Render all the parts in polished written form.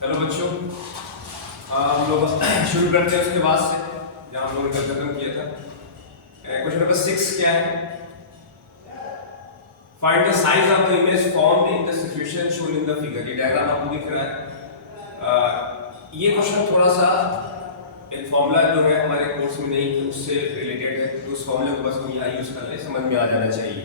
Hello बच्चों, हम लोग शुरू करते हैं उसके बाद से जहाँ हम लोगों ने कल खत्म किया था। क्वेश्चन नंबर 6 क्या है? Find the size of the image formed in the situation shown in the figure. ये डायग्राम आपको दिख रहा है। ये क्वेश्चन थोड़ा सा एक फॉर्मूला जो है हमारे कोर्स में नहीं है उससे रिलेटेड है, तो उस फॉर्मूले को बस हम यहाँ यूज कर ले, समझ में आ जाना चाहिए।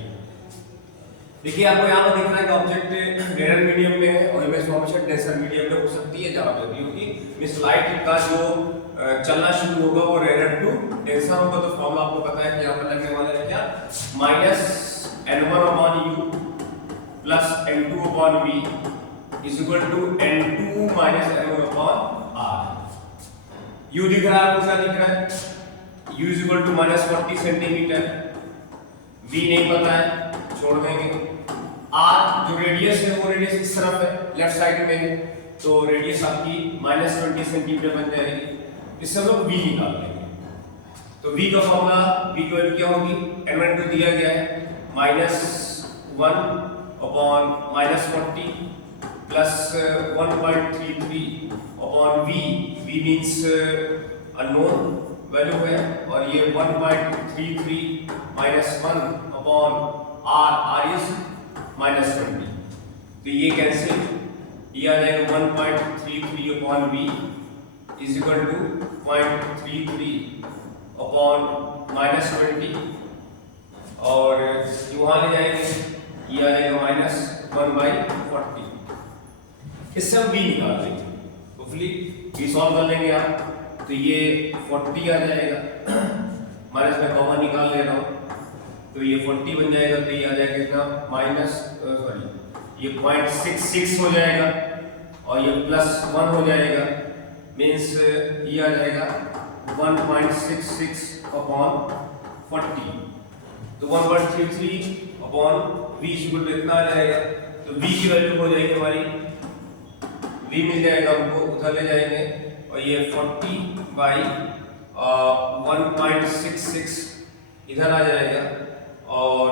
देखिए आपको यहाँ पर दिख रहा है कि ऑब्जेक्ट रेयर मीडियम में है और इमेज फॉर्मेशन डेंसर मीडियम में हो सकती है, जहाँ पे भी होगी मिस लाइट का जो चलना शुरू होगा वो रेयर टू डेंसर होगा। तो फॉर्मूला आपको पता है कि यहाँ पर लगने वाला है क्या, -n1/u plus n2/v is equal to n2 - n1/r। u दिख रहा है आपको, क्या दिख रहा है? u is equal to -40 centimetre, v नहीं पता है, छोड़ देंगे। r जो रेडियस है वो रेडियस इस तरफ है, लेफ्ट साइड में है, तो रेडियस आपकी -20 सेंटीमीटर बन जाएगी। इससे हम लोग v निकाल लेंगे। तो v का फॉर्मूला, v की वैल्यू क्या होगी? n1 को दिया गया है -1/-40 plus 1.33/v। v means unknown value है और ये 1.33 -1/r इज -20। तो ये कैंसिल, ये आ जाएगा 1.33/v इज इक्वल टू 0.33/-20 और वहां ले जाएंगे, ये आ जाएगा -1/40। इससे हम v निकाल लेंगे। होपफुली v सॉल्व कर लेंगे आप, तो ये 40 आ जाएगा, माइनस में कॉमन निकाल ले रहा हूँ, तो ये 40 बन जाएगा। तो ये आ जाएगा कितना, ये 0.66 हो जाएगा और ये +1 हो जाएगा, मीन्स ये आ जाएगा 1.66/40। तो 1.33/v इतना आ जाएगा। तो v की वैल्यू हो जाएगी हमारी, v मिल जाएगा हमको, उधर ले जाएंगे और ये 40/1.66 इधर आ जाएगा और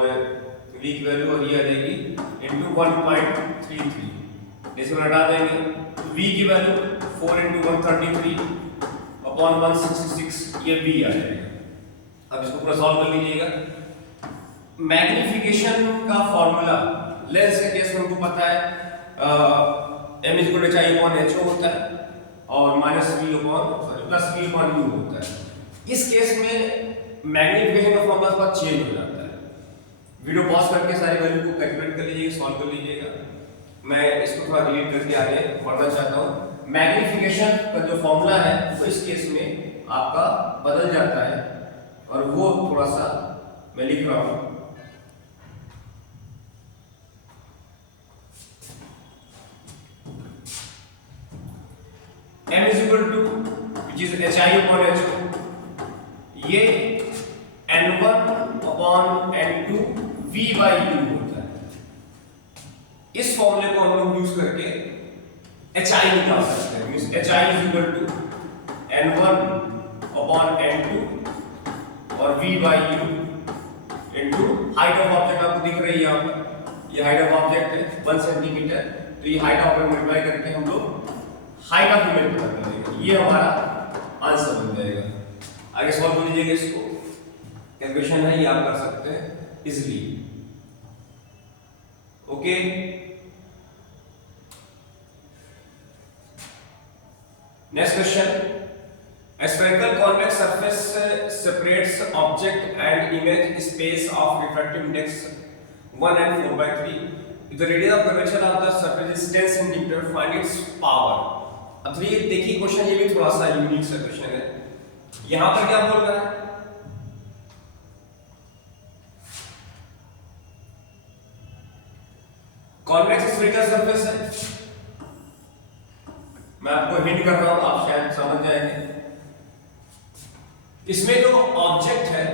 v की वैल्यू और ये आ जाएगी इंटू 1.33, जैसे हम हटा देंगे तो v की वैल्यू 4 × 133/166 ये v आ जाएगा। अब इसको पूरा सॉल्व कर लीजिएगा। मैग्निफिकेशन का फॉर्मूला लेंस के केस में हमको पता है m = hi/ho होता है और -v/u होता है। इस केस में मैग्निफिकेशन का फॉर्मूला थोड़ा चेंज हो जाता है। वीडियो पॉज करके सारी वैल्यू को कैलकुलेट कर लीजिएगा, सॉल्व कर लीजिएगा। मैं इसको थोड़ा डिलीट करके आगे बढ़ना चाहता हूँ। मैग्निफिकेशन का जो फॉर्मूला है वो इस केस में आपका बदल जाता है और वो थोड़ा सा मैं लिख रहा हूँ। m is equal to which is hi/ho, ये n1/n2 v/u होता है। इस फॉर्मूले को हम लोग यूज करके hi निकाल सकते हैं। Means hi is equal to n1/n2 और v/u into height of object आपको दिख रही है यहाँ पर, ये हाइट ऑफ ऑब्जेक्ट है 1 सेंटीमीटर, तो ये हाइट ऑफ ऑब्जेक्ट मल्टीप्लाई करके हम लोग हाइट ऑफ इमेज पता कर लेंगे, ये हमारा आंसर बन जाएगा। आगे सॉल्व कर लीजिएगा इसको, कैलकुलेशन है ये आप कर सकते हैं easily. Okay, next question. A spherical convex surface separates object and image space of refractive index 1 and 4/3. If the radius of curvature of the surface is 10 cm, find its power. अब ये देखिए question, ये भी थोड़ा सा unique सा question है। यहाँ पर क्या बोल रहा है, कॉन्वेक्स स्फेरिकल सरफेस है। मैं आपको हिंट कर रहा हूं, आप शायद समझ जाएंगे। इसमें जो ऑब्जेक्ट है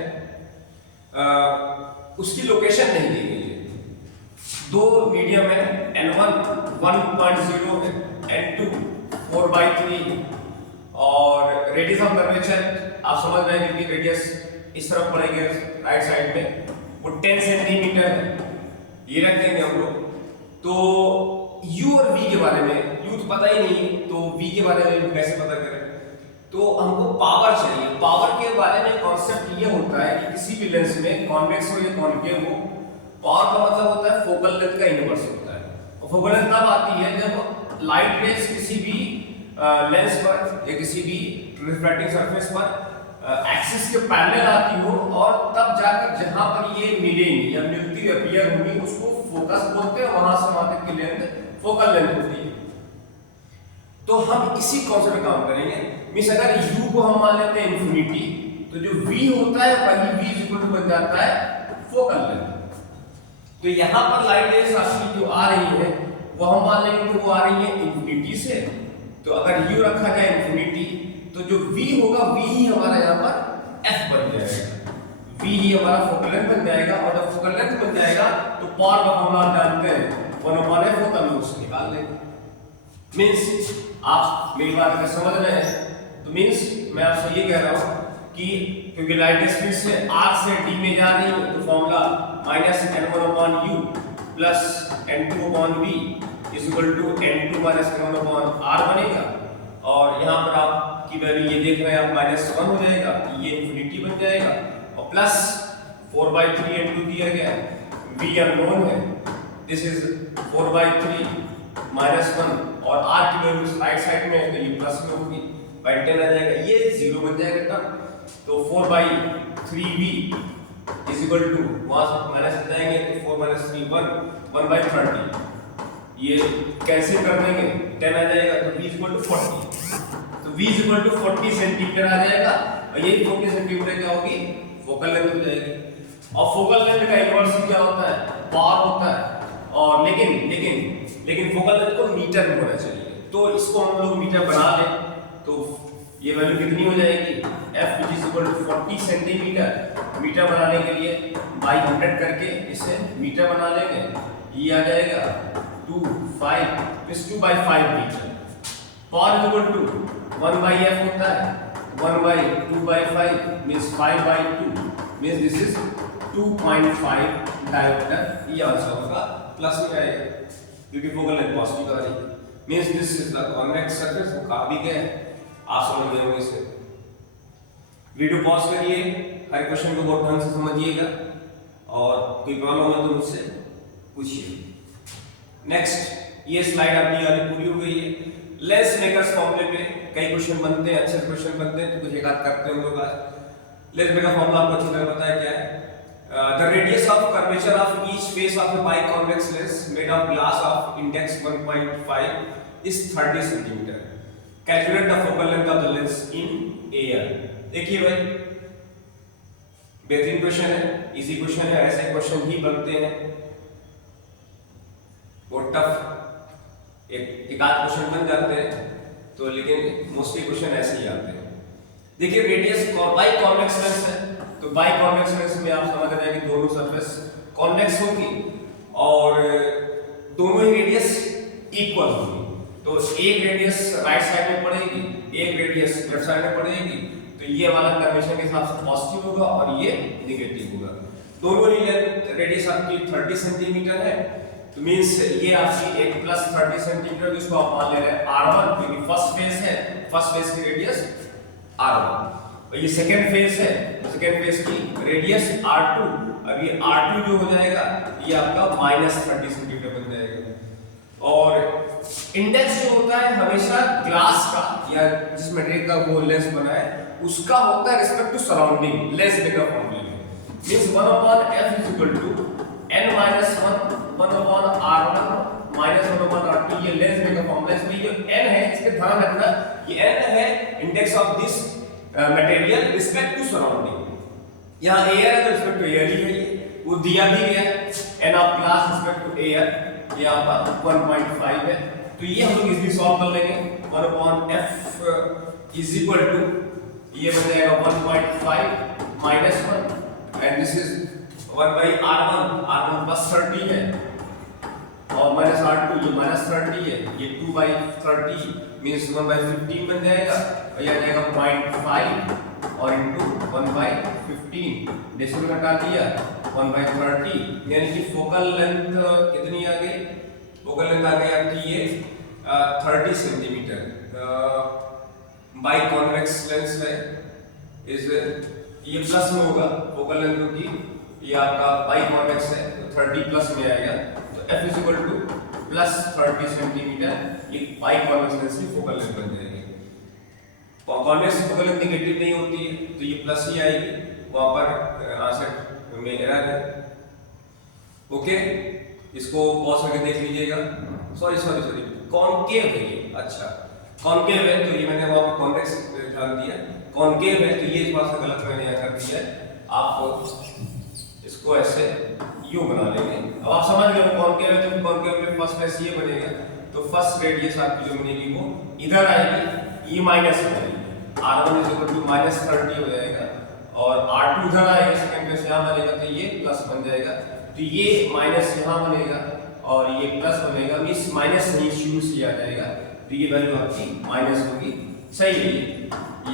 उसकी लोकेशन नहीं दी गई है। दो मीडियम है, n1 1.0 है, n2 4/3 और रेडियस ऑफ कर्वेचर आप समझ रहे हैं कि रेडियस इस तरफ पड़ेगी राइट साइड में, वो 10 सेंटीमीटर है, ये रख देंगे हम लोग। तो u और v के बारे में, u U तो पता ही नहीं है, तो V के बारे में कैसे पता करें? तो हमको पावर चाहिए। पावर के बारे में कॉन्सेप्ट ये होता है कि किसी भी लेंस में कॉन्वेक्स हो या कॉन्केव हो, पावर का मतलब होता है फोकल लेंथ का इनवर्स होता है। और फोकल लेंथ तब आती है जब लाइट रेज किसी भी लेंस पर या किसी भी रिफ्रैक्टिंग सरफेस पर एक्सिस के पैरेलल आती हो, और तब जाकर जहां पर ये मिलेंगी या मिलती हुई अपीयर होंगी उसको फोकस बोलते हैं, वहां से वहां तक की लेंथ फोकल लेंथ होती है। तो हम इसी कॉन्सेप्ट पे काम करेंगे। मींस अगर u को हम मान लेते हैं इंफिनिटी, तो जो v होता है वही v इक्वल टू बन जाता है फोकल लेंथ। तो यहां पर लाइट रेज आपकी जो आ रही है वो हम मान लेंगे कि वो आ रही है इंफिनिटी से। तो अगर u रखा जाए इंफिनिटी, तो जो v होगा v ही हमारा यहाँ पर f बन जाएगा, v ही हमारा फोकल लेंथ बन जाएगा। और जब फोकल लेंथ बन जाएगा तो पावर का फॉर्मूला जानते हैं, 1/f होता है, उसको निकाल लेंगे। मींस आप मेरी बात को समझ रहे हैं? तो मींस मैं आपसे ये कह रहा हूँ कि क्योंकि लाइट स्पीड से r से d में जा रही है, तो formula -n1/u plus n2/v is equal to n2 n1/r बनेगा। और यहाँ पर आपकी वैल्यू ये देख रहे हैं आप -1 हो जाएगा, ये इंफिनिटी बन जाएगा, और प्लस 4/3 n2 दिया गया है, v अननोन है, दिस इज 4/3 -1, और r की वैल्यू राइट साइड में है तो ये प्लस में होगी, बाई 10 आ जाएगा, ये 0 बन जाएगा टर्म। तो 4/3v इज इक्वल टू, वहां से माइनस हो जाएंगे तो 4 - 3 1/30, ये कैंसिल कर देंगे 10 आ जाएगा, तो v इक्वल टू 40। तो v इक्वल टू 40 सेंटीमीटर आ जाएगा, और यही 40 सेंटीमीटर क्या होगी? फोकल लेंथ हो जाएगी। और फोकल लेंथ का इन्वर्स क्या होता है? पावर होता है। और लेकिन फोकल लेंथ को मीटर में होना चाहिए, तो इसको हम लोग मीटर बना लें तो ये वैल्यू कितनी हो जाएगी? f which is equal to 40 centimetre. Metre बनाने के लिए बाई 100 करके इसे मीटर बना लेंगे, ये आ जाएगा 2/5 इस 2/5 metre. Power equal to 1/f होता है, 1/2/5 मींस 5/2 मींस दिस इज 2.5 डायोमीटर। ये आंसर होगा, प्लस में आएगा क्योंकि फोकल लेंथ पॉजिटिव आ रही है। Means this is the convex surface. वो कहा भी गया है, आप समझ गए होंगे इसे। वीडियो पॉज करिए, हर क्वेश्चन को बहुत ढंग से समझिएगा, और कोई प्रॉब्लम है तो मुझसे पूछिए। नेक्स्ट, ये स्लाइड आपकी यानी पूरी हो गई है। लेंस मेकर्स फॉर्मूले पे कई क्वेश्चन बनते हैं, अच्छे क्वेश्चन बनते हैं, तो कुछ एक आध करते हैं हम लोग आज। लेंस मेकर फॉर्मूला आपको अच्छी तरह पता है क्या है? The radius of curvature of each face of a biconvex lens made of glass of index 1.5 is 30 centimeter. Calculate the focal length of the lens in AR. देखिए भाई, बेहतरीन क्वेश्चन है, इजी क्वेश्चन है, ऐसे क्वेश्चन ही बनते हैं। बहुत tough एक आध क्वेश्चन बन जाते हैं, तो लेकिन मोस्टली क्वेश्चन ऐसे ही आते हैं। देखिए, रेडियस बाइकॉन्वेक्स लेंस है, तो बाइकॉन्वेक्स लेंस में आप समझ रहे हैं कि दोनों सरफेस कॉन्वेक्स होगी और दोनों ही रेडियस इक्वल होगी। तो एक रेडियस राइट साइड में पड़ेगी, एक रेडियस लेफ्ट साइड में पड़ेगी, तो ये वाला कन्वेंशन के हिसाब से पॉजिटिव होगा और ये नेगेटिव होगा। दोनों ही रेडियस आपकी 30 सेंटीमीटर है, तो मींस ये आपकी एक प्लस 30 सेंटीमीटर, जिसको आप मान ले रहे हैं R1 क्योंकि फर्स्ट फेस है, फर्स्ट फेस की रेडियस R1, और ये सेकेंड फेस है, सेकेंड फेस की रेडियस R2। अब ये R2 जो हो जाएगा ये आपका -30 सेंटीमीटर बन जाएगा। और इंडेक्स जो होता है हमेशा ग्लास का या जिस मटेरियल का वो लेंस बना है उसका होता है respect to surrounding. Lens maker फॉर्मूले में means 1/f is equal to n - 1/r1 - 1/r2। ये लेंस मेकर फॉर्मूला, इसमें ये n है, इसके ध्यान रखना, ये n है index of this material respect to surrounding. यहाँ एयर है तो रिस्पेक्ट टू एयर ही है, ये वो दिया भी गया है, n of glass respect to air, ये आपका 1.5 है। तो ये हम लोग इजीली सॉल्व कर लेंगे। 1/f इज इक्वल टू, ये बन जाएगा 1.5 minus 1 and this is 1/r1, r1 plus 30 है, और माइनस r2 ये माइनस 30 है, ये 2/30 मींस 1/15 बन जाएगा, और ये आ जाएगा 0.5 और इनटू 1/15 डेसिमल हटा दिया 1/30, यानी कि फोकल लेंथ कितनी आ गई? फोकल लेंथ आ गई आपकी ये 30 सेंटीमीटर बाई कॉन्वेक्स लेंस है, इस ये प्लस में होगा फोकल लेंथ, क्योंकि ये आपका बाई कॉन्वेक्स है तो 30 प्लस में आएगा, तो f is equal two plus 30 centimetre ये बाई कॉन्वेक्स लेंस की फोकल लेंथ बन जाएगी। कॉन्वेक्स फोकल लेंथ नेगेटिव नहीं होती है तो ये प्लस ही आएगी, वहां पर आंसर में एरर है। ओके, इसको पॉज करके देख लीजिएगा। सॉरी कॉनकेव है ये, अच्छा कॉनकेव है तो ये मैंने वहां पे कॉन्वेक्स ध्यान दिया, कॉनकेव है तो ये इस बात से गलत मैंने यहाँ कर दिया है। आप इसको ऐसे यूं बना लेंगे। अब आप समझ गए कॉनकेव है तो कॉनकेव में फर्स्ट फेस ये बनेगा, तो फर्स्ट रेडियस आपकी जो बनेगी वो इधर आएगी, ये माइनस हो जाएगी, r1 is equal to minus 30 हो जाएगा, और r2 इधर आएगा सेकंड फेस यहाँ बनेगा तो ये प्लस बन जाएगा, तो ये माइनस यहाँ बनेगा और ये प्लस बनेगा, मींस माइनस नहीं शुरू से आ जाएगा, तो ये वैल्यू आपकी माइनस होगी। सही है,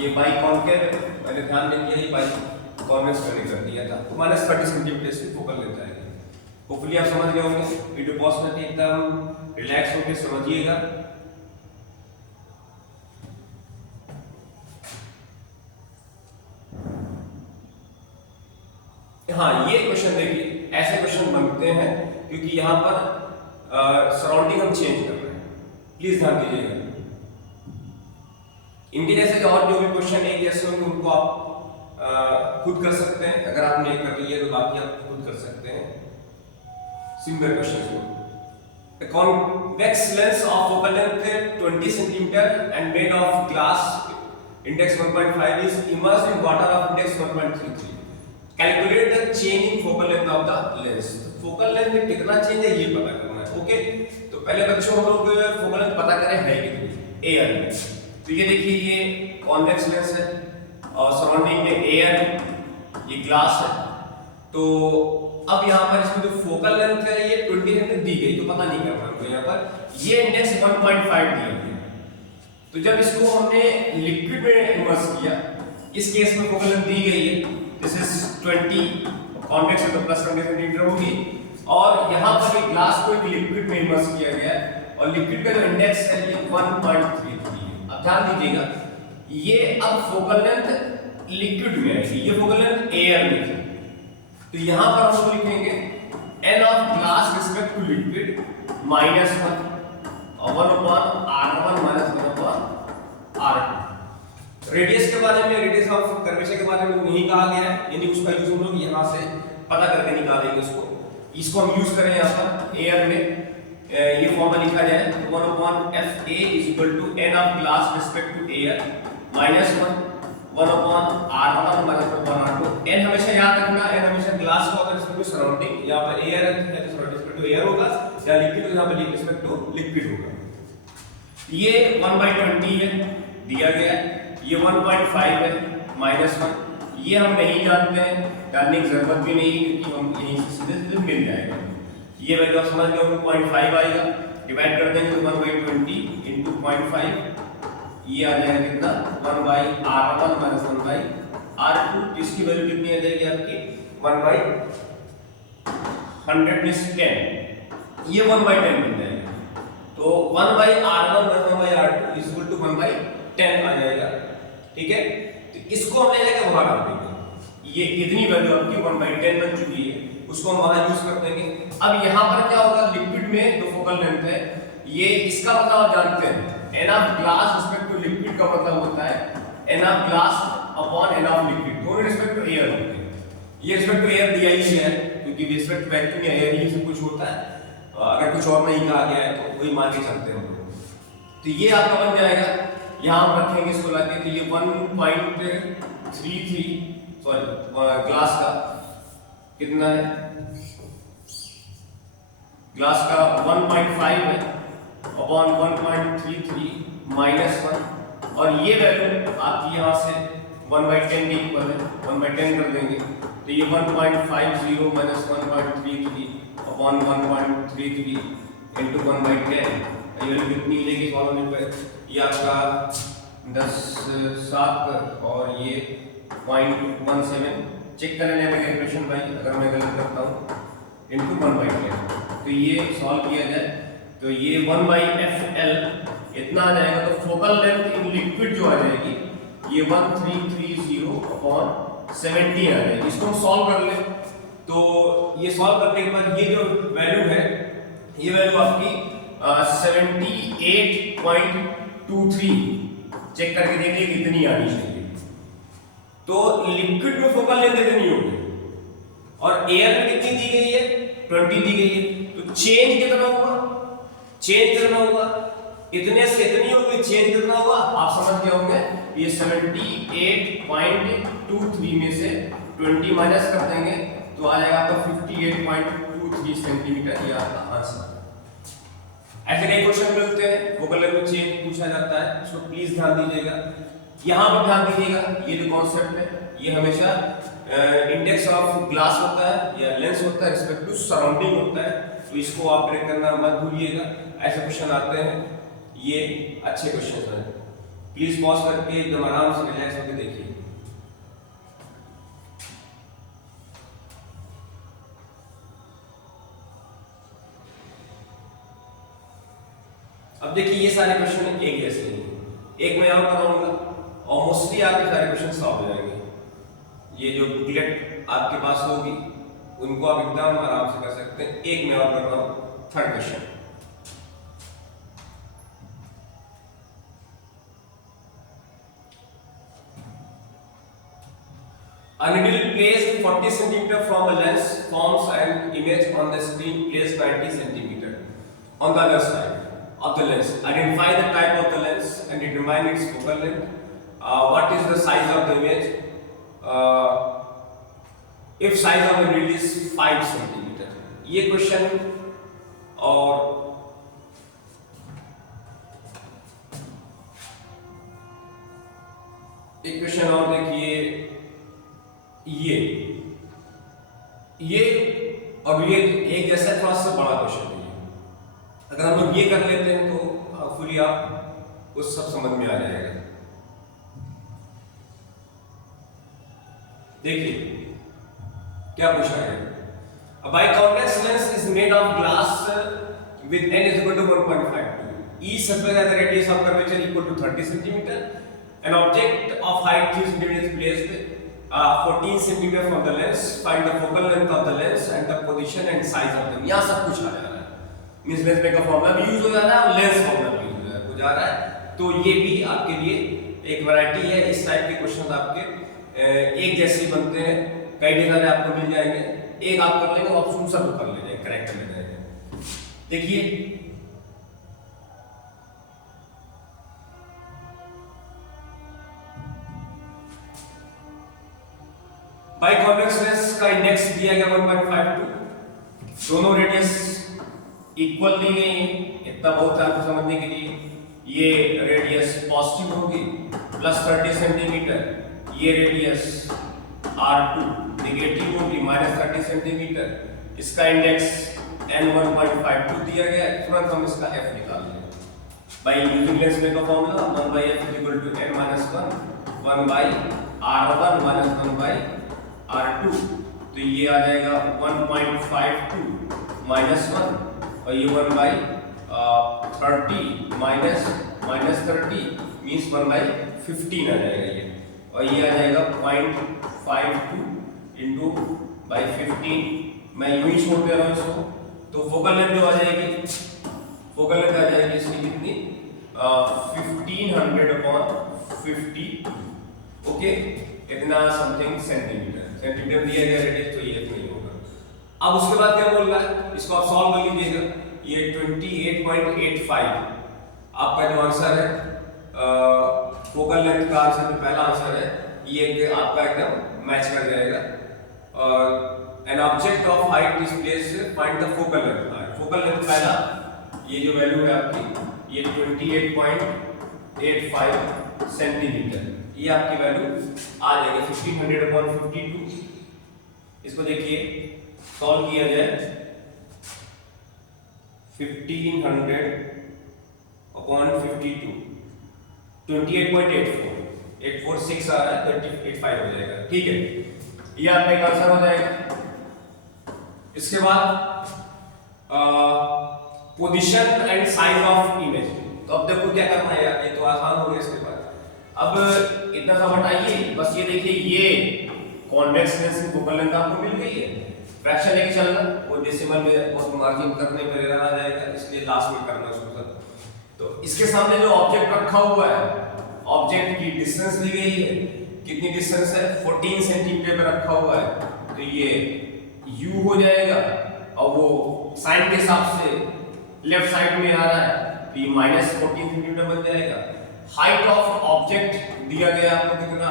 ये बाई कॉनकेव मैंने ध्यान नहीं दिया, ये बाई कॉन्वेक्स मैंने कर दिया था, तो माइनस 30 सेंटीमीटर से फोकल लेंथ आएगी। होपफुली आप समझ गए होंगे, वीडियो पॉज करके एकदम रिलैक्स होकर समझिएगा। हाँ, ये क्वेश्चन देखिए, ऐसे क्वेश्चन बनते हैं क्योंकि यहाँ पर सराउंडिंग हम चेंज कर रहे हैं, प्लीज ध्यान दीजिएगा। इनके जैसे और जो भी क्वेश्चन है जैसे होंगे उनको आप खुद कर सकते हैं, अगर आपने कर लिया तो बाकी आप खुद कर सकते हैं। सिंपल क्वेश्चन है, convex lens of focal length 20 centimetre and made of glass index 1.5 is immersed in water of index 1.33। Calculate the change in focal length of the lens. Focal length में कितना चेंज है ये पता करना है। Okay, तो पहले बच्चों हम लोग फोकल लेंथ पता करें है कितनी, एयर में। तो ये देखिए ये कॉन्वेक्स लेंस है और सराउंडिंग में एयर, ये ग्लास है। तो अब यहाँ पर इसमें जो फोकल लेंथ है ये 20 सेंटीमीटर दी गई, तो पता नहीं करना हमको यहाँ पर, ये इंडेक्स 1.5 दिया गया। तो जब इसको हमने लिक्विड में इमर्स किया, इस केस में फोकल लेंथ दी गई है, दिस इज 20, कॉन्वेक्स है तो प्लस 20 सेंटीमीटर होगी, और यहाँ पर एक ग्लास को एक लिक्विड में इमर्स किया गया और लिक्विड का जो इंडेक्स है ये 1.33 है। अब ध्यान दीजिएगा, ये अब फोकल लेंथ लिक्विड में है, ये फोकल लेंथ एयर में है, तो यहाँ पर हम लोग लिखेंगे n of glass respect to liquid -1 और 1/r1 -1/r2। रेडियस के बारे में, रेडियस ऑफ कर्वेचर के बारे में नहीं कहा गया है, यानी उसका यूज हम लोग यहाँ से पता करके निकालेंगे इसको हम यूज करें यहाँ पर एयर में, ये फॉर्मूला लिखा जाए तो 1/FA is equal to n of glass respect to air -1 1/r1 -1/r2। n हमेशा याद रखना, n हमेशा ग्लास का होगा रिस्पेक्ट टू सराउंडिंग, यहाँ पर एयर है तो रिस्पेक्ट टू एयर होगा, या लिक्विड तो यहाँ पर रिस्पेक्ट टू लिक्विड होगा। ये 1/20 है दिया गया है, ये 1.5 है -1, ये हम नहीं जानते हैं, जानने की जरूरत भी नहीं क्योंकि हम यहीं से सीधे मिल जाएगा। ये वैल्यू आप समझ गए, 0.5 आएगा, डिवाइड कर देंगे तो 1/20 into 0.5, ये आ जाएगा कितना 1/r1 -1/r2। इसकी वैल्यू कितनी आ जाएगी आपकी 1/100 मींस 10, ये 1/10 बन जाएगा, तो 1/r1 1/r2 is equal to 1/10 आ जाएगा। ठीक है, तो इसको हमने लेके वहां डाल देंगे, ये इतनी वैल्यू आपकी 1/10 बन चुकी है, उसको हम वहां यूज कर देंगे। अब यहाँ पर क्या होगा, लिक्विड में जो फोकल लेंथ है ये इसका मतलब आप जानते हैं, n of glass respect to liquid का मतलब होता है n of glass upon n of liquid, दोनों रिस्पेक्ट टू एयर होते हैं। ये रिस्पेक्ट टू एयर दिया ही है क्योंकि रिस्पेक्ट टू वैक्यूम या एयर ही सब कुछ होता है, अगर कुछ और नहीं कहा गया है तो वही मान के चलते हैं। तो ये आपका बन जाएगा, यहाँ हम रखेंगे इसको लाके, तो ये 1.33 सॉरी ग्लास का कितना है, ग्लास का 1.5 है अपॉन 1.33 -1, और ये वैल्यू आपकी यहाँ से 1/10 के इक्वल है, 1/10 कर देंगे तो ये 1.50 -1.33 अपॉन 1.33 into 1/10, ये वैल्यू कितनी मिलेगी फॉर्मूले पे, ये आपका 10/7 और ये 0.17, चेक कर लेना मेरे भाई अगर मैं गलत करता हूँ, into 1/10। तो ये सॉल्व किया जाए तो ये 1/FL इतना आ जाएगा। तो फोकल लेंथ इन लिक्विड जो आ जाएगी ये 1330/17 आ जाएगी। इसको हम सॉल्व कर लें। तो ये सॉल्व करने के बाद ये जो वैल्यू है ये वैल्यू आपकी 78.23 चेक करके देखिए कितनी आनी चाहिए। तो लिक्विड में फोकल लेंथ कितनी होगी और एयर में कितनी दी गई है 20 दी गई है। तो चेंज कितना होगा, चेंज कितना होगा, इतने से इतनी होगी, चेंज कितना होगा आप समझ गए होंगे। ये 78.23 में से 20 माइनस कर देंगे तो आ जाएगा आपका 58.23 सेंटीमीटर। ये आपका आंसर। ऐसे कई क्वेश्चन मिलते हैं फोकल लेंथ में चेंज पूछा जाता है, इसको प्लीज ध्यान दीजिएगा। यहां पर ध्यान दीजिएगा ये जो कॉन्सेप्ट है ये हमेशा इंडेक्स ऑफ ग्लास होता है या लेंस होता है रिस्पेक्ट टू सराउंडिंग होता है, तो इसको आप ब्रेक करना मत भूलिएगा। ऐसे क्वेश्चन आते हैं, ये अच्छे क्वेश्चन हैं। प्लीज पॉज करके एकदम आराम से रिलैक्स होकर देखिए। अब देखिए ये सारे क्वेश्चन एक जैसे ही हैं। एक मैं और बताऊंगा और मोस्टली आपके सारे क्वेश्चन सॉल्व हो जाएंगे। ये जो बुकलेट आपके पास होगी उनको आप एकदम आराम से कर सकते हैं। एक मैं और कर रहा हूं, third question. A needle placed 40 cm from a lens forms an image on the screen placed 90 cm on the other side of the lens. Identify the type of the lens and determine its focal length. What is the size of the image? If size of the needle is 5 cm. ये question और एक question और देखिए ये और ये एक जैसा थोड़ा सा बड़ा क्वेश्चन है। अगर हम लोग ये कर लेते हैं तो फुली आप उस सब समझ में आ जाएगा। देखिए क्या पूछा है। A biconvex lens is made of glass with n is equal to 1.52. Each surface has a radius of curvature equal to 30 cm. An object of height 3 cm is placed 14 cm from the lens. Find the focal length of the lens and the position and size of them. यहाँ सब कुछ आ जा रहा है। Means lens make का formula भी use हो जा रहा है और लेंस फॉर्मूला भी यूज हो जा रहा है। तो ये भी आपके लिए एक वैरायटी है। इस टाइप के क्वेश्चन आपके एक जैसे बनते हैं, कई डिजाइन आपको मिल जाएंगे। एक आप कर लेंगे ऑप्शन सब कर ले जाएंगे, करेक्ट कर ले जाएंगे। देखिए बाइकॉन्वेक्स लेंस का इंडेक्स दिया गया 1.52। दोनों रेडियस इक्वल दी गई है, इतना बहुत है आपको समझने के लिए। ये रेडियस पॉजिटिव होगी प्लस 30 सेंटीमीटर, ये रेडियस R2 नेगेटिव होगी माइनस 30 सेंटीमीटर। इसका इंडेक्स n 1.52 दिया गया है। तुरंत हम इसका f निकाल लेंगे बाय यूजिंग लेंस मेक का formula 1/f = n - 1 1/r1 - 1/r2। तो ये आ जाएगा 1.52 - 1 और ये 1/30 -30 मींस 1/15 आ जाएगा ये। और ये आ जाएगा 0.52 × 15। मैं यूं ही छोड़ दे रहा हूं इसको। तो फोकल लेंथ जो आ जाएगी, फोकल लेंथ आ जाएगी इसकी कितनी 1500/50। ओके, इतना समथिंग सेंटीमीटर दिया गया रेडियस, तो ये नहीं होगा। अब उसके बाद क्या बोल रहा है, इसको आप सॉल्व कर लीजिएगा। ये 28.85 आपका जो आंसर है फोकल लेंथ का आंसर जो पहला आंसर है ये आपका एकदम मैच कर जाएगा। An object of height is placed, find the focal length. Focal length पहला ये जो वैल्यू है आपकी ये 28.85 सेंटीमीटर, ये आपकी वैल्यू आ जाएगी 1500/52। इसको देखिए सॉल्व किया जाए 1500/52 28.84 आ रहा है, 85 हो जाएगा। ठीक है, ये आपका एक आंसर हो जाएगा। इसके बाद position and size of image. तो अब देखो क्या करना है यार, ये तो आसान हो गया इसके बाद। अब इतना सा हटाइए, बस ये देखिए ये कॉन्वेक्स लेंस की फोकल लेंथ आपको मिल गई है। फ्रैक्शन लेके चलना, वो डेसिमल में बहुत मार्जिन करने पर एरर आ जाएगा, इसलिए लास्ट में करना शुरू कर। तो इसके सामने जो ऑब्जेक्ट रखा हुआ है, ऑब्जेक्ट की डिस्टेंस दी गई है, कितनी डिस्टेंस है 14 सेंटीमीटर पे रखा हुआ है, तो ये u हो जाएगा और वो साइन के हिसाब से लेफ्ट साइड में आ रहा है तो ये -14 सेंटीमीटर बन जाएगा। हाइट ऑफ ऑब्जेक्ट दिया गया आपको कितना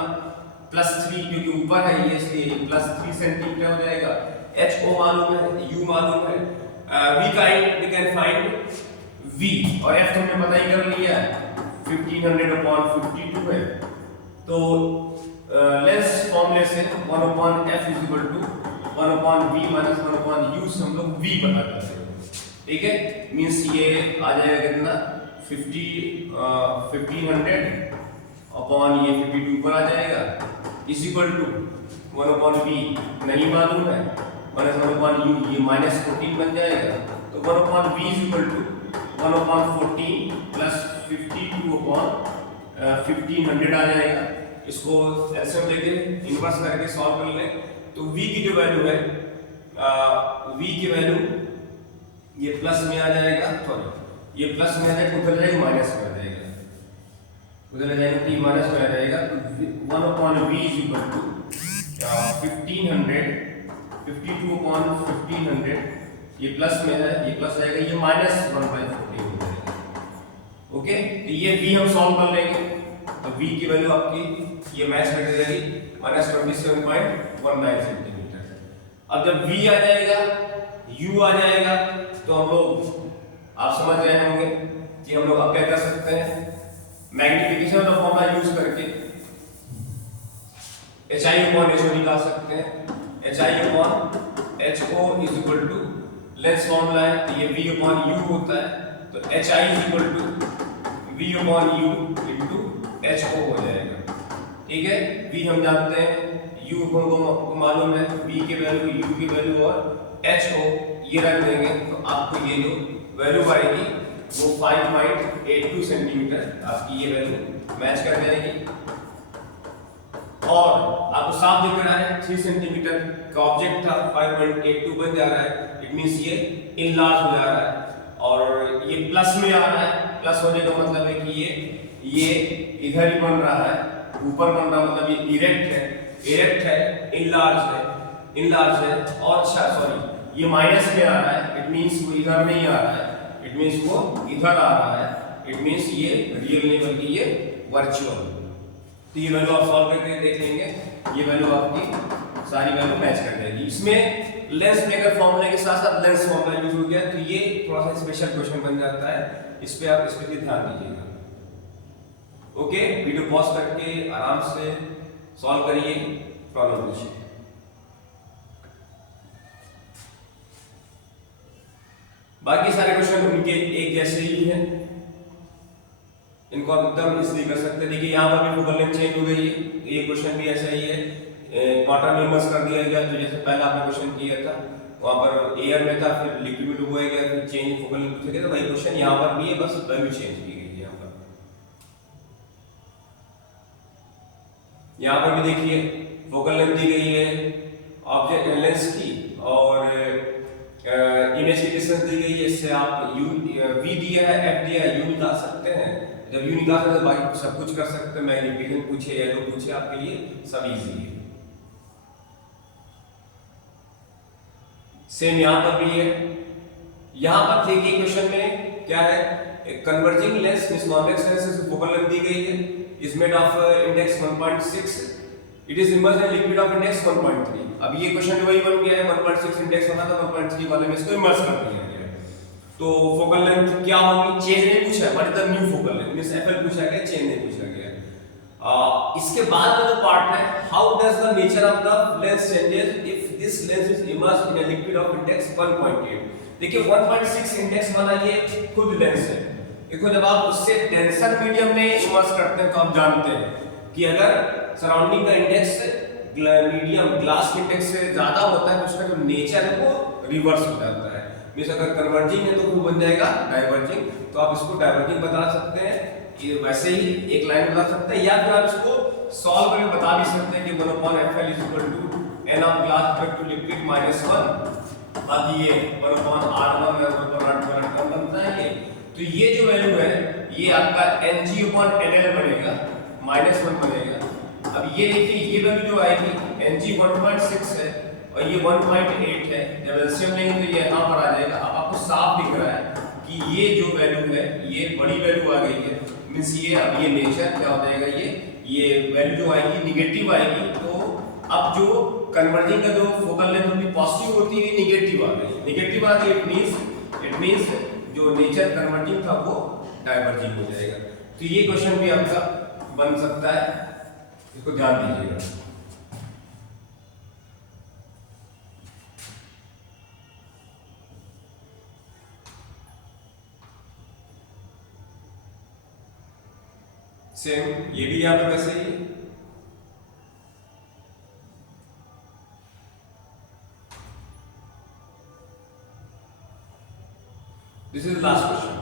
+3, क्योंकि ऊपर है ये इसलिए +3 सेंटीमीटर हो जाएगा। h o मालूम है, u मालूम है, वी कैन फाइंड v और f तो हमने पता ही कर लिया है 1500/52 है। तो लेंस फॉर्मूले से 1/f = 1/v - 1/u से हम लोग v पता कर सकते हैं। ठीक है, मींस ये आ जाएगा कितना 1500 अपॉन ये 52 पर आ जाएगा = 1/v नहीं मालूम है -1/u, ये -14 बन जाएगा। तो 1/v = 1/14 + 52/1500 आ जाएगा। इसको एलसीएम लेके इनवर्स करके सॉल्व कर लें तो v की जो वैल्यू है v की वैल्यू ये प्लस में आ जाएगा, सॉरी ये प्लस में आ जाएगा, उधर जाएगा माइनस में आ जाएगा, उधर जाएगा तो माइनस में आ जाएगा। तो 1/v = 1500 52/1500 ये प्लस में है, ये प्लस आएगा, ये -1/14 हो जाएगा। ओके, तो ये v हम सॉल्व कर लेंगे तो v की वैल्यू आपकी ये मैच कर जाएगी -27.19 सेंटीमीटर। अब जब v आ जाएगा u आ जाएगा तो हम लोग आप समझ रहे होंगे कि हम लोग अब क्या कर सकते हैं, मैग्नीफिकेशन का फॉर्मूला यूज करके HI/HO निकाल सकते हैं। HI/HO = लेंस फॉर्मूला है तो ये v/u होता है, तो HI = v/u × HO हो जाएगा। ठीक है, v हम जानते हैं, u को मालूम है, v की वैल्यू, u की वैल्यू और HO ये रख देंगे तो आपको ये जो वैल्यू आएगी वो 5.82 सेंटीमीटर आपकी ये वैल्यू मैच कर जाएगी। और आपको साफ दिख रहा है 3 सेंटीमीटर का ऑब्जेक्ट था, 5.82 बन जा रहा है, इट मींस ये इनलार्ज हो जा रहा है और ये प्लस में आ रहा है। प्लस होने का मतलब है कि ये इधर ही बन रहा है, ऊपर बन रहा, मतलब ये इरेक्ट है, इनलार्ज है और अच्छा सॉरी ये माइनस में आ रहा है, इट मींस वो इधर नहीं आ रहा है, इट मींस वो इधर आ रहा है, इट मींस ये रियल नहीं बल्कि ये वर्चुअल। तो ये वैल्यू आप सॉल्व करके देख लेंगे, ये वैल्यू आपकी सारी वैल्यू मैच कर जाएगी। इसमें लेंस मेकर फॉर्मूले के साथ साथ लेंस फॉर्मूला यूज हो गया, तो ये थोड़ा सा स्पेशल क्वेश्चन बन जाता है, इस पे आप स्पेशली ध्यान दीजिएगा। ओके, वीडियो पॉज करके आराम से सॉल्व करिए, प्रॉब्लम पूछिए। बाकी सारे क्वेश्चन उनके एक जैसे ही हैं, इनको आप एकदम इसलिए कर सकते हैं। देखिए यहाँ पर भी फोकल लेंथ चेंज हो गई है, ये क्वेश्चन भी ऐसा ही है, क्वार्टर में इमर्स कर दिया गया, तो जैसे पहला आपने क्वेश्चन किया था वहाँ पर एयर में था, फिर लिक्विड में डुबोया गया, फिर चेंज फोकल लेंथ पूछा गया, तो वही क्वेश्चन यहाँ पर भी है, बस वैल्यू चेंज की गई है। यहाँ पर भी देखिए फोकल लेंथ दी गई है ऑब्जेक्ट लेंस की और इमेज की डिस्टेंस दी गई है, इससे आप v दिया है, f दिया है, u निकाल सकते हैं। जब u निकाल सकते हैं तो बाकी सब कुछ कर सकते हैं, मैग्नीफिकेशन पूछे या तो पूछे, आपके लिए सब इजी है। सेम यहाँ पर भी है, यहाँ पर देखिए क्वेश्चन में क्या है, एक converging lens means convex lens से फोकल लेंथ दी गई है, is made of index 1.6, it is emerged in liquid of index 1.3। अब ये क्वेश्चन वही बन गया है, 1.6 इंडेक्स होना था, 1.3 वाले में इसको इमर्ज कर दिया गया। तो फोकल लेंथ क्या होगी, चेंज नहीं पूछा है, what is the new focal length means FL पूछा गया, चेंज नहीं पूछा गया। इसके बाद का जो पार्ट है, how does the nature of the lens changes if this lens is emerged in a liquid of index 1.8। देखिए 1.6 इंडेक्स वाला ये खुद लेंस है, देखो जब आप उससे डेंसर मीडियम में इमर्ज करते हैं तो आप जानते हैं कि अगर सराउंडिंग का इंडेक्स मीडियम ग्लास के इंडेक्स से ज्यादा होता है तो उसका जो नेचर है वो रिवर्स हो जाता है। मींस अगर कन्वर्जिंग है तो वो बन जाएगा डाइवर्जिंग। तो आप इसको डाइवर्जिंग बता सकते हैं, ये वैसे ही एक लाइन बता सकते हैं, या फिर आप इसको सॉल्व करके बता भी सकते हैं कि 1/Fl = n of glass to liquid -1, बाकी ये 1/R1 है, 1/R1 बनता है ये। तो ये जो वैल्यू है ये आपका Ng/NL बनेगा, -1 बनेगा। अब ये देखिए ये वैल्यू जो आएगी Ng 1.6 है और ये 1.8 है, जब एलसीएम लेंगे तो ये यहाँ पर आ जाएगा। अब आपको साफ दिख रहा है कि ये जो वैल्यू है ये बड़ी वैल्यू आ गई है, मींस ये अब ये नेचर क्या हो जाएगा, ये वैल्यू जो आएगी निगेटिव आएगी। तो अब जो कन्वर्जिंग का जो फोकल लेंथ होती पॉजिटिव होती है निगेटिव आ गई, निगेटिव आ गई, इट मींस जो नेचर कन्वर्जिंग था वो डाइवर्जिंग हो जाएगा। तो ये क्वेश्चन भी आपका बन सकता है, इसको ध्यान दीजिएगा। सेम ये भी यहाँ पे वैसे ही this is last question.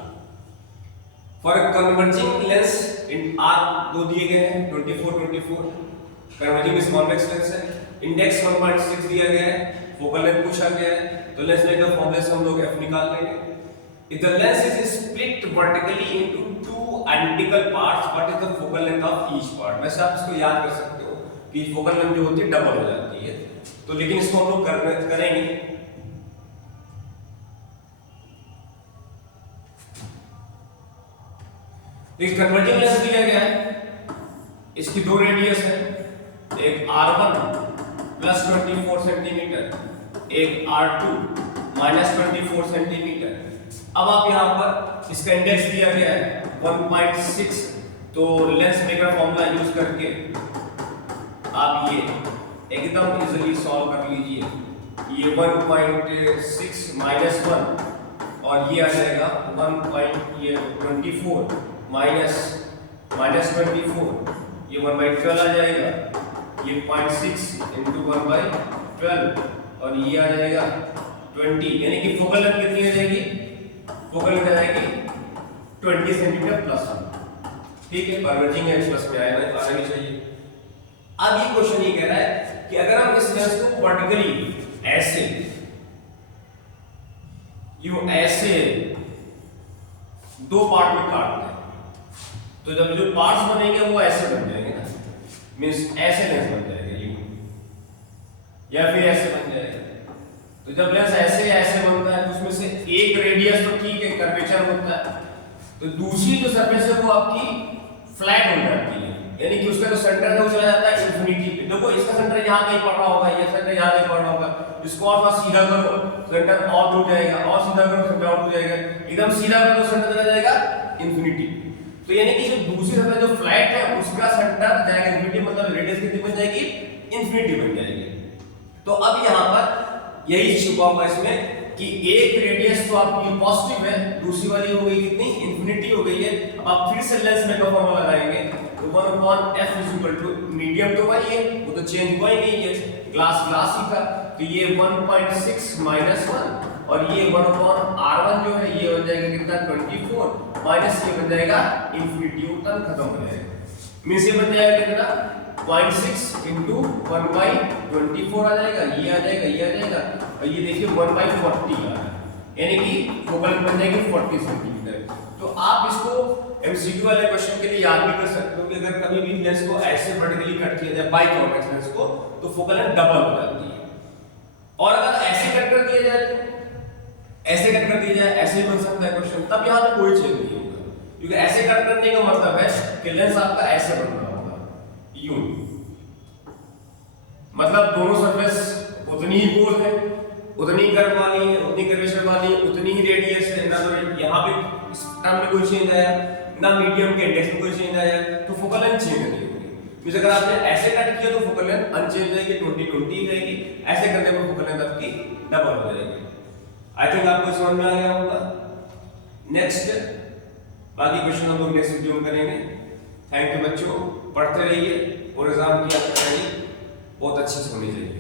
For a converging lens in air दो दिए गए हैं 24 कन्वर्जिंग इज कॉन्वेक्स लेंस है, इंडेक्स 1.6 दिया गया है, फोकल लेंथ पूछा गया है, तो लेंस मेकर फॉर्मूले से हम लोग f निकाल लेंगे। If the lens is split vertically into two identical parts, what is the focal length of each part. वैसे आप इसको याद कर सकते हो कि फोकल लेंथ जो होती है डबल हो जाती है, तो लेकिन इसको हम लोग करेंगे। इस कन्वर्जिंग लेंस दिया गया है, इसकी दो रेडियस है, एक R1 प्लस 24 सेंटीमीटर, एक R2 माइनस 24 सेंटीमीटर। अब आप यहाँ पर इसका इंडेक्स दिया गया है 1.6, तो लेंस मेकर फॉर्मूला यूज करके आप ये एकदम इजीली सॉल्व कर लीजिए। ये 1.6 माइनस 1 और ये आ जाएगा 1.24 माइनस 24, ये 1/12 आ जाएगा, ये 0.6 इंटू 1/12 और ये आ जाएगा 20, यानी कि फोकल लेंथ कितनी आ जाएगी, फोकल लेंथ आ जाएगी 20 सेंटीमीटर प्लस 1। ठीक है, कन्वर्जिंग है प्लस में आना चाहिए। अब ये क्वेश्चन ये कह रहा है कि अगर हम इस लेंस को वर्टिकली ऐसे दो पार्ट में काटते हैं, तो जब जो पार्ट्स बनेंगे वो ऐसे बन जाएंगे ना, मींस ऐसे लेंस बन जाएगा ये, या फिर ऐसे बन जाएगा। तो जब लेंस ऐसे या ऐसे बनता है तो उसमें से एक रेडियस तो ठीक है कर्वेचर होता है, तो दूसरी जो सरफेस है वो आपकी फ्लैट हो जाती है, यानी कि उसका जो सेंटर है वो चला जाता है इंफिनिटी पे। देखो इसका सेंटर यहाँ कहीं पड़ रहा होगा, ये सेंटर यहाँ कहीं पड़ रहा होगा, इसको और थोड़ा सीधा करो सेंटर आउट हो जाएगा, और सीधा करो सेंटर आउट हो जाएगा, एकदम सीधा करो सेंटर चला जाएगा इंफिनिटी। तो यानी कि जो दूसरी तरफ जो फ्लैट है उसका सेंटर जाएगा इंफिनिटी, मतलब रेडियस कितनी बन जाएगी, इंफिनिटी बन जाएगी। तो अब यहाँ पर यही छुपा हुआ इसमें कि एक रेडियस तो आपकी पॉजिटिव है, दूसरी वाली हो गई कितनी, इंफिनिटी हो गई है। अब आप फिर से लेंस मेकर फॉर्मूला लगाएंगे, तो 1/f मीडियम तो वही है, वो तो चेंज हुआ ही नहीं है, ग्लास ही था, तो ये 1.6 माइनस 1 और ये 1/R1 जो है ये बन जाएगा कितना 24 माइनस ये बन जाएगा इंफिनिटी, टर्म खत्म हो जाएगा, मींस ये बन जाएगा कितना 0.6 इंटू 1/24 आ जाएगा, ये आ जाएगा, ये आ जाएगा, और ये देखिए 1/40 आ रहा है, यानी कि फोकल बन जाएगी 40 सेंटीमीटर। तो आप इसको एमसीक्यू वाले क्वेश्चन के लिए याद भी कर सकते हो कि अगर कभी भी लेंस को ऐसे वर्टिकली कट किया जाए बाई कॉन्वेक्स लेंस को, तो फोकल लेंथ डबल हो जाती है। और अगर ऐसे कट कर दिया जाए तो ऐसे कट कर दिया जाए, ऐसे बन सकता है क्वेश्चन, तब यहाँ पे कोई चेंज नहीं होगा, क्योंकि ऐसे कट करने का मतलब है कि लेंस आपका ऐसे बन रहा होगा, यूं, मतलब दोनों सरफेस उतनी ही गोल है, उतनी कर्व वाली है, उतनी कर्वेचर वाली है, उतनी ही रेडियस है, ना तो यहाँ पे इस टर्म में कोई चेंज आया, ना मीडियम के इंडेक्स में कोई चेंज आया, तो फोकल लेंथ चेंज नहीं होगी। अगर आपने ऐसे कट किया तो फोकल लेंथ अनचेंज रहेगी, 20 रहेगी, ऐसे करने पर फोकल लेंथ आपकी डबल हो जाएगी। आई थिंक आपको समझ में आ गया होगा। नेक्स्ट बाकी क्वेश्चन हम लोग नेक्स्ट वीडियो में करेंगे। थैंक यू बच्चों, पढ़ते रहिए और एग्जाम की आपकी तैयारी बहुत अच्छी से होनी चाहिए।